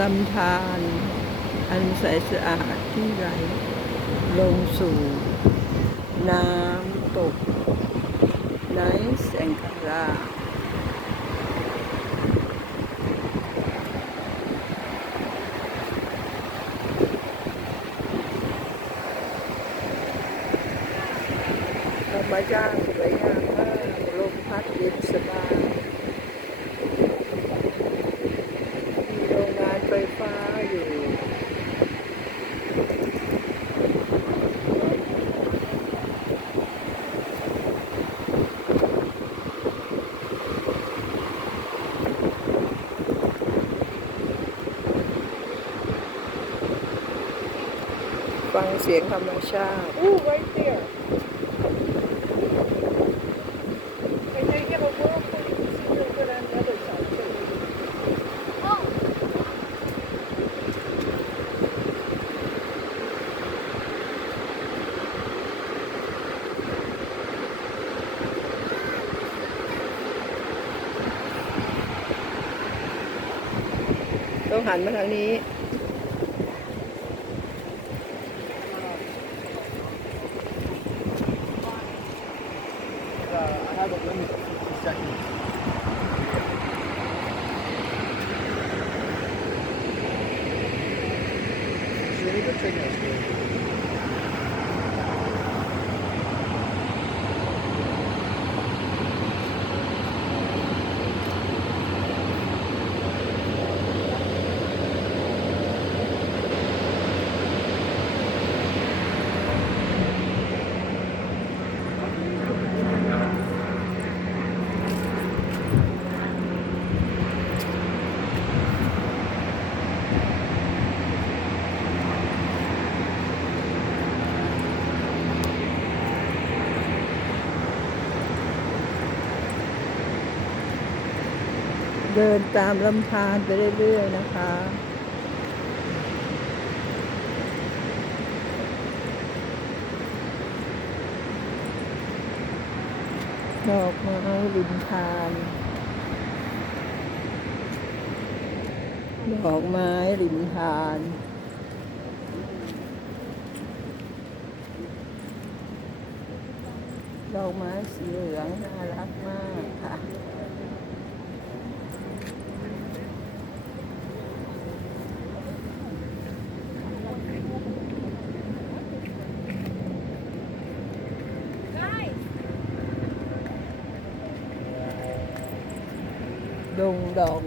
ลำธารอันใสสะอาดที่ไหลลงสู่น้ำตกไนท์แองการาธรรมชาติสวยงามมากลมพัดเย็นสบายมีโรงงานไฟฟ้าอยู่ฟังเสียงธรรมชาติ Ooh, right there. And they have a whirlpool you can see real good on the other side too. Oh. ต้องหันมาทางนี้ I have a limit of 50 seconds. Really good signal speed.เดินตามลำธารไปเรื่อยๆนะคะ ดอกไม้ริมทานดอกไม้ริมทานดอกไม้สีเหลืองน่ารักมากค่ะดงดอก